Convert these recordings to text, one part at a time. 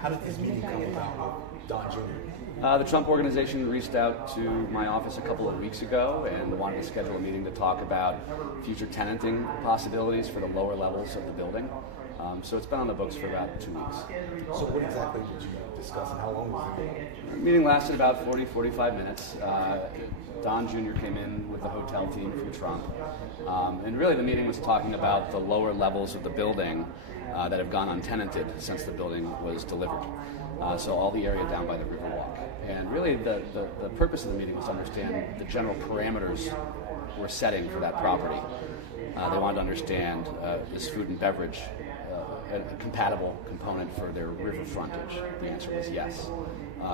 How did this meeting come about with Don Jr.? The Trump organization reached out to my office a couple of weeks ago and wanted to schedule a meeting to talk about future tenanting possibilities for the lower levels of the building. So it's been on the books for about 2 weeks. So what exactly did you discuss and how long was the meeting? The meeting lasted about 45 minutes. Don Jr. came in with the hotel team from Trump. And really the meeting was talking about the lower levels of the building that have gone untenanted since the building was delivered. So all the area down by the Riverwalk. And really the purpose of the meeting was to understand the general parameters we're setting for that property. They wanted to understand is food and beverage a compatible component for their river frontage? The answer was yes.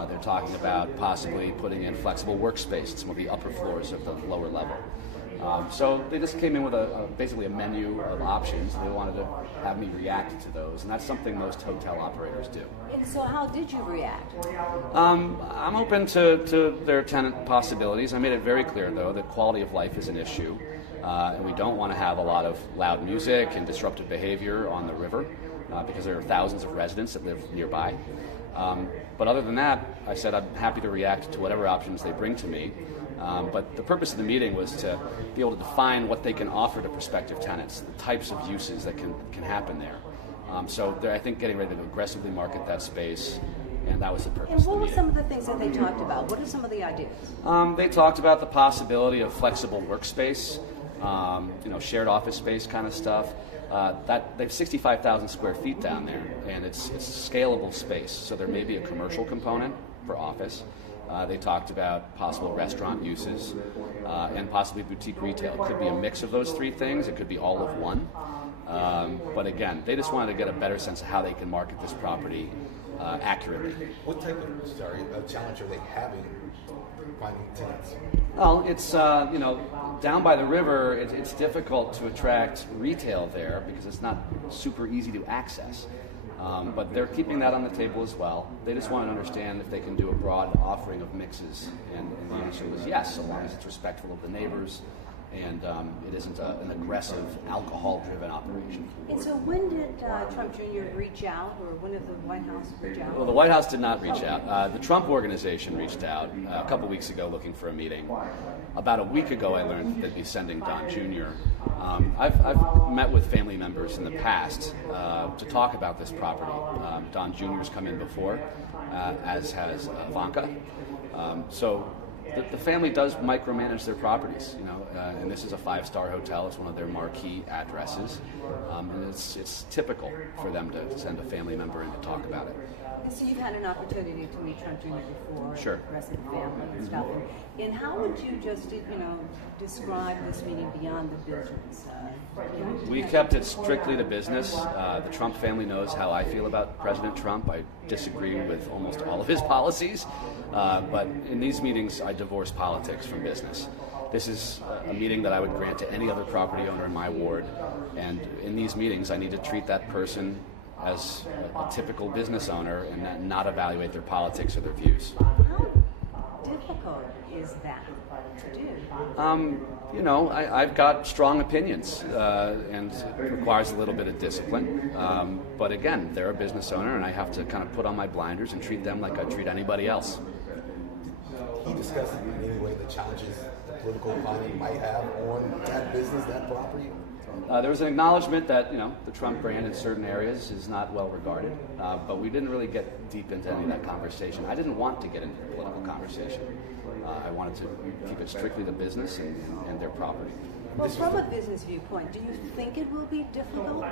They're talking about possibly putting in flexible workspace at some of the upper floors of the lower level. So they just came in with basically a menu of options. They wanted to have me react to those, and that's something most hotel operators do. And so how did you react? I'm open to their tenant possibilities. I made it very clear, though, that quality of life is an issue, and we don't want to have a lot of loud music and disruptive behavior on the river because there are thousands of residents that live nearby. But other than that, I said I'm happy to react to whatever options they bring to me. But the purpose of the meeting was to be able to define what they can offer to prospective tenants, the types of uses that can happen there. So they're, I think, getting ready to aggressively market that space, and that was the purpose And of the what were meeting. some of the things that they talked about? What are some of the ideas? They talked about the possibility of flexible workspace, shared office space kind of stuff. They have 65,000 square feet down there, and it's scalable space, so there may be a commercial component for office. They talked about possible restaurant uses and possibly boutique retail. It could be a mix of those three things. It could be all of one. But again, they just wanted to get a better sense of how they can market this property accurately. What type of challenge are they having finding tenants? Well, it's, down by the river, it's difficult to attract retail there because it's not super easy to access. But they're keeping that on the table as well. They just want to understand if they can do a broad offering of mixes, and the answer was yes, so long as it's respectful of the neighbors and it isn't an aggressive, alcohol-driven operation. And so when did Trump Jr. reach out, or when did the White House reach out? Well, the White House did not reach out. The Trump organization reached out a couple weeks ago looking for a meeting. About a week ago, I learned they'd be sending Don Jr. I've met with family members in the past to talk about this property. Don Jr.'s come in before, as has Ivanka. So the family does micromanage their properties, and this is a 5-star hotel. It's one of their marquee addresses, and it's typical for them to send a family member in to talk about it. And so you've had an opportunity to meet Trump Jr. before, Sure. the rest of the family and stuff. And how would you just, describe this meeting beyond the business? We kept it strictly to business. The Trump family knows how I feel about President Trump. I disagree with almost all of his policies, but in these meetings, I divorce politics from business. This is a meeting that I would grant to any other property owner in my ward, and in these meetings, I need to treat that person as a typical business owner and not evaluate their politics or their views. How difficult is that to do? I've got strong opinions, and it requires a little bit of discipline. But again, they're a business owner, and I have to kind of put on my blinders and treat them like I treat anybody else. He discussed in any way the challenges the political climate might have on that business, that property? There was an acknowledgement that the Trump brand in certain areas is not well regarded, but we didn't really get deep into any of that conversation. I didn't want to get into the political conversation. I wanted to keep it strictly to business and their property. Well, from a business viewpoint, do you think it will be difficult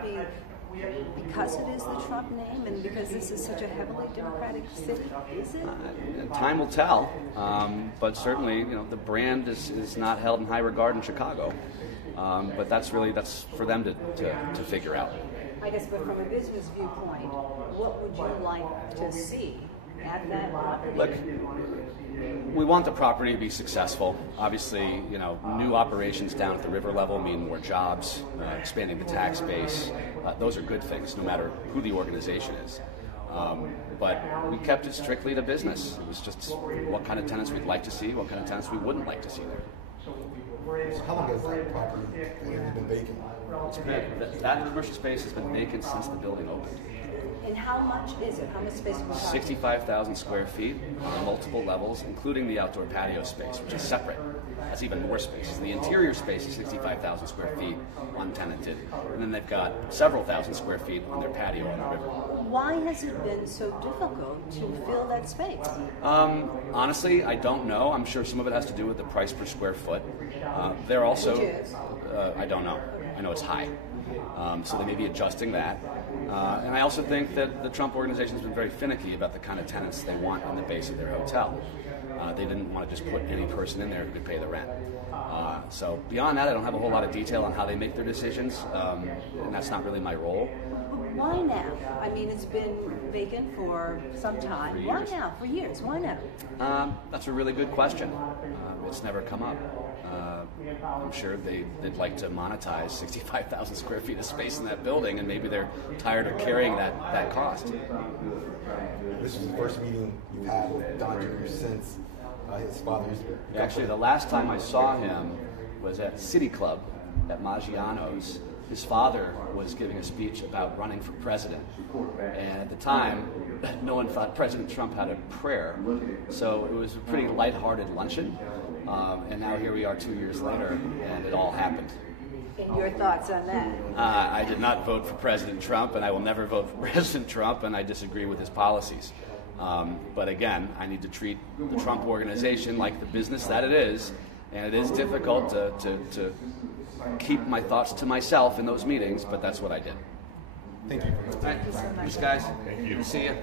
because it is the Trump name and because this is such a heavily Democratic city? Is it? Time will tell, but certainly the brand is not held in high regard in Chicago. But that's for them to figure out. I guess, but from a business viewpoint, what would you like to see at that property? Look, we want the property to be successful. Obviously, new operations down at the river level mean more jobs, expanding the tax base. Those are good things, no matter who the organization is. But we kept it strictly to business. It was just what kind of tenants we'd like to see, what kind of tenants we wouldn't like to see there. So how long has that property been vacant? That commercial space has been vacant since the building opened. And how much is it? How much space are we talking? 65,000 square feet on multiple levels, including the outdoor patio space, which is separate. That's even more space. The interior space is 65,000 square feet untenanted, and then they've got several thousand square feet on their patio on the river. Why has it been so difficult to fill that space? Honestly, I don't know. I'm sure some of it has to do with the price per square foot. They're also, Which is? I don't know. I know it's high. So they may be adjusting that. And I also think that the Trump organization has been very finicky about the kind of tenants they want in the base of their hotel. They didn't want to just put any person in there who could pay the rent. So beyond that, I don't have a whole lot of detail on how they make their decisions, and that's not really my role. Why now? I mean, it's been vacant for some time. Why now? For years. Why now? That's a really good question. It's never come up. I'm sure they'd like to monetize 65,000 square feet of space in that building, and maybe they're tired of carrying that cost. This is the first meeting you've had with Don Jr. since his father's... Actually, the last time I saw him was at City Club at Maggiano's. His father was giving a speech about running for president, and at the time, no one thought President Trump had a prayer, so it was a pretty lighthearted luncheon, and now here we are 2 years later, and it all happened. And your thoughts on that? I did not vote for President Trump, and I will never vote for President Trump, and I disagree with his policies. But again, I need to treat the Trump organization like the business that it is, and it is difficult to keep my thoughts to myself in those meetings, but that's what I did. Thank you. All right. Thank you so much. Thanks, guys. Thank you. Good to see you.